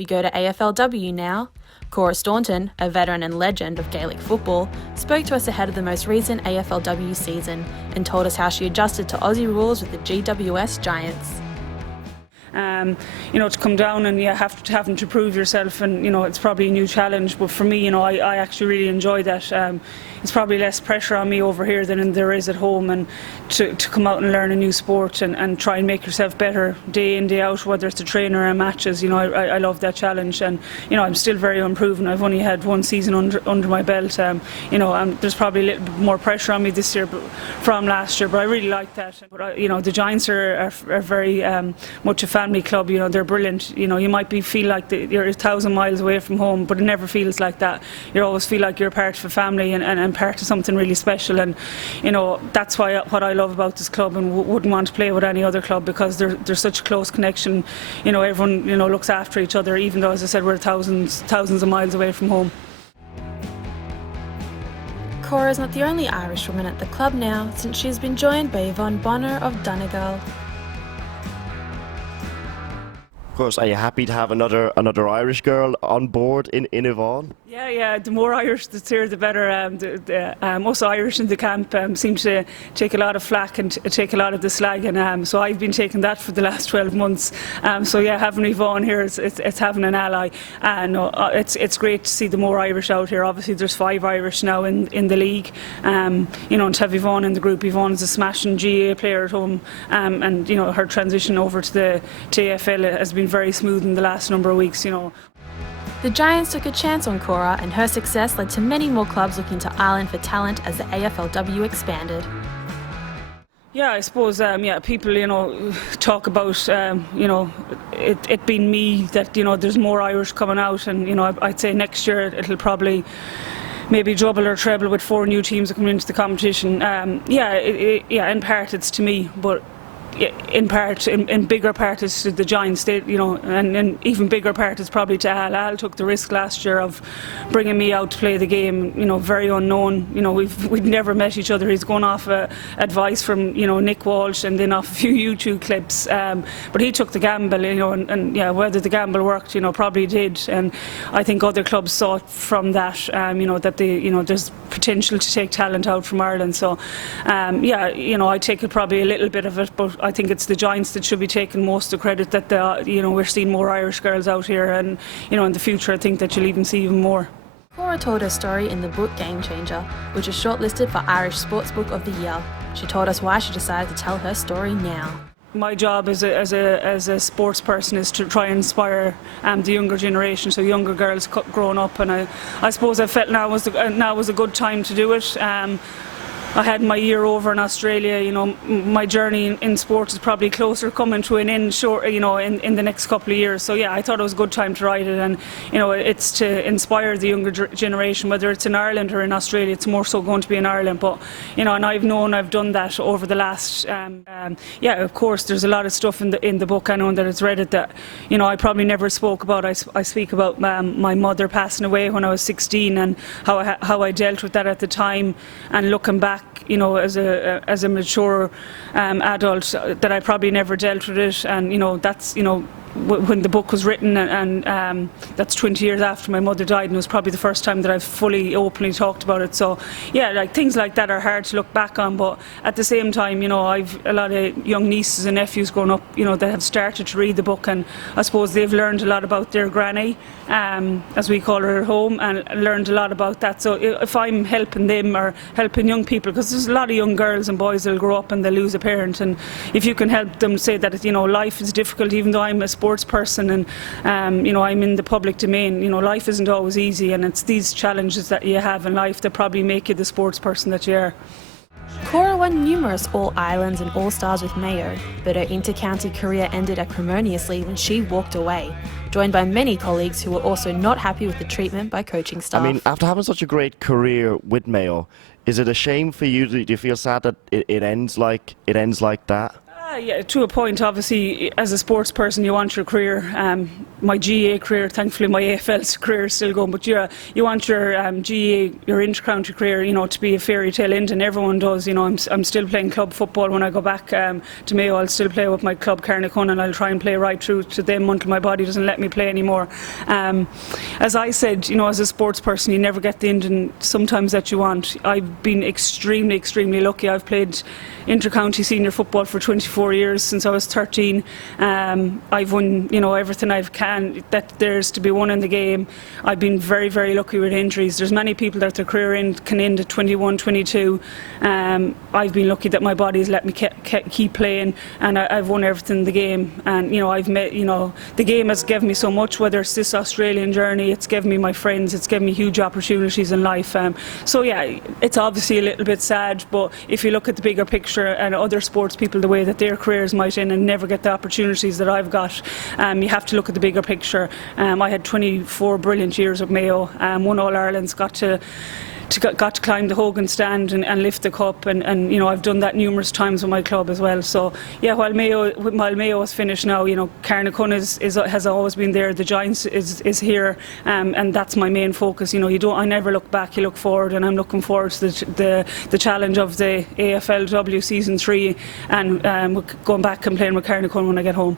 We go to AFLW now. Cora Staunton, a veteran and legend of Gaelic football, spoke to us ahead of the most recent AFLW season and told us how she adjusted to Aussie rules with the GWS Giants. To come down and having to prove yourself, and it's probably a new challenge, but for me, I actually really enjoy that. It's probably less pressure on me over here than there is at home, and to come out and learn a new sport and try and make yourself better day in, day out, whether it's a trainer or matches. I love that challenge, and I'm still very unproven. I've only had one season under my belt. There's probably a little bit more pressure on me this year from last year, but I really like that. But the Giants are very much a family club. They're brilliant. You might feel like you're 1,000 miles away from home, but it never feels like that. You always feel like you're part of a family and part of something really special, and that's what I love about this club, and wouldn't want to play with any other club, because there's such a close connection. Everyone looks after each other, even though, as I said, we're thousands of miles away from home. Cora is not the only Irish woman at the club now, since she has been joined by Yvonne Brunner of Donegal. Of course, are you happy to have another Irish girl on board in Yvonne? Yeah. The more Irish that's here, the better. Most Irish in the camp seem to take a lot of flack and take a lot of the slag, and so I've been taking that for the last 12 months. Having Yvonne here, it's having an ally. It's great to see the more Irish out here. Obviously, there's 5 Irish now in the league. And to have Yvonne in the group. Yvonne is a smashing GA player at home, and her transition over to the AFL has been very smooth in the last number of weeks. The Giants took a chance on Cora, and her success led to many more clubs looking to Ireland for talent as the AFLW expanded. Yeah, I suppose, people, talk about, it being me, that, there's more Irish coming out, and, I'd say next year it'll probably maybe double or treble with 4 new teams that come into the competition. In part it's to me, but in bigger part is to the Giants. And even bigger part is probably to Al. Al took the risk last year of bringing me out to play the game. Very unknown. We'd never met each other. He's gone off advice from Nick Walsh and then off a few YouTube clips. But he took the gamble. And whether the gamble worked, probably did. And I think other clubs saw from that. That there's potential to take talent out from Ireland. So I take it probably a little bit of it, but I think it's the Giants that should be taking most of the credit that we're seeing more Irish girls out here, and in the future I think that you'll even see even more. Cora told her story in the book Game Changer, which is shortlisted for Irish Sportsbook of the Year. She told us why she decided to tell her story now. My job as a sports person is to try and inspire the younger generation, so younger girls growing up, and I suppose I felt now was a good time to do it. I had my year over in Australia. My journey in sports is probably closer coming to an end, in the next couple of years. So I thought it was a good time to write it, and it's to inspire the younger generation, whether it's in Ireland or in Australia. It's more so going to be in Ireland, but and I've done that over the last. Of course, there's a lot of stuff in the book. I know that it's read it that I probably never spoke about. I speak about my mother passing away when I was 16, and how I dealt with that at the time, and looking back, as a mature adult, that I probably never dealt with it, and that's when the book was written, and that's 20 years after my mother died, and it was probably the first time that I've fully openly talked about it. So things like that are hard to look back on, but at the same time, I've a lot of young nieces and nephews growing up, that have started to read the book, and I suppose they've learned a lot about their granny, as we call her at home, and learned a lot about that. So if I'm helping them or helping young people, because there's a lot of young girls and boys that'll grow up and they'll lose a parent, and if you can help them say that life is difficult, even though I'm a sports person and I'm in the public domain, life isn't always easy, and it's these challenges that you have in life that probably make you the sports person that you are. Cora won numerous All-Irelands and All-Stars with Mayo, but her inter-county career ended acrimoniously when she walked away, joined by many colleagues who were also not happy with the treatment by coaching staff. I mean, after having such a great career with Mayo, is it a shame for you? Do you feel sad that it ends like that? Yeah, to a point. Obviously, as a sports person, you want your career. My GA career, thankfully, my AFL career is still going. But you want your GA, your inter-county career, to be a fairy tale ending. Everyone does. I'm still playing club football. When I go back to Mayo, I'll still play with my club Carnacon, and I'll try and play right through to them until my body doesn't let me play anymore. As I said, as a sports person, you never get the ending sometimes that you want. I've been extremely, extremely lucky. I've played inter-county senior football for 24 years since I was 13. I've won, everything I can that there's to be won in the game. I've been very, very lucky with injuries. There's many people that their career can end at 21, 22. I've been lucky that my body's let me keep playing, and I've won everything in the game. And I've met, the game has given me so much. Whether it's this Australian journey, it's given me my friends, it's given me huge opportunities in life. So yeah, it's obviously a little bit sad, but if you look at the bigger picture and other sports people, the way that their careers might end and never get the opportunities that I've got, you have to look at the bigger picture. I had 24 brilliant years at Mayo, won All-Irelands, got to climb the Hogan stand and lift the cup, and I've done that numerous times with my club as well. So yeah, while Mayo is finished now, Carnacon has always been there. The Giants is here, and that's my main focus. I never look back, you look forward, and I'm looking forward to the challenge of the AFLW season 3, and going back and playing with Carnacon when I get home.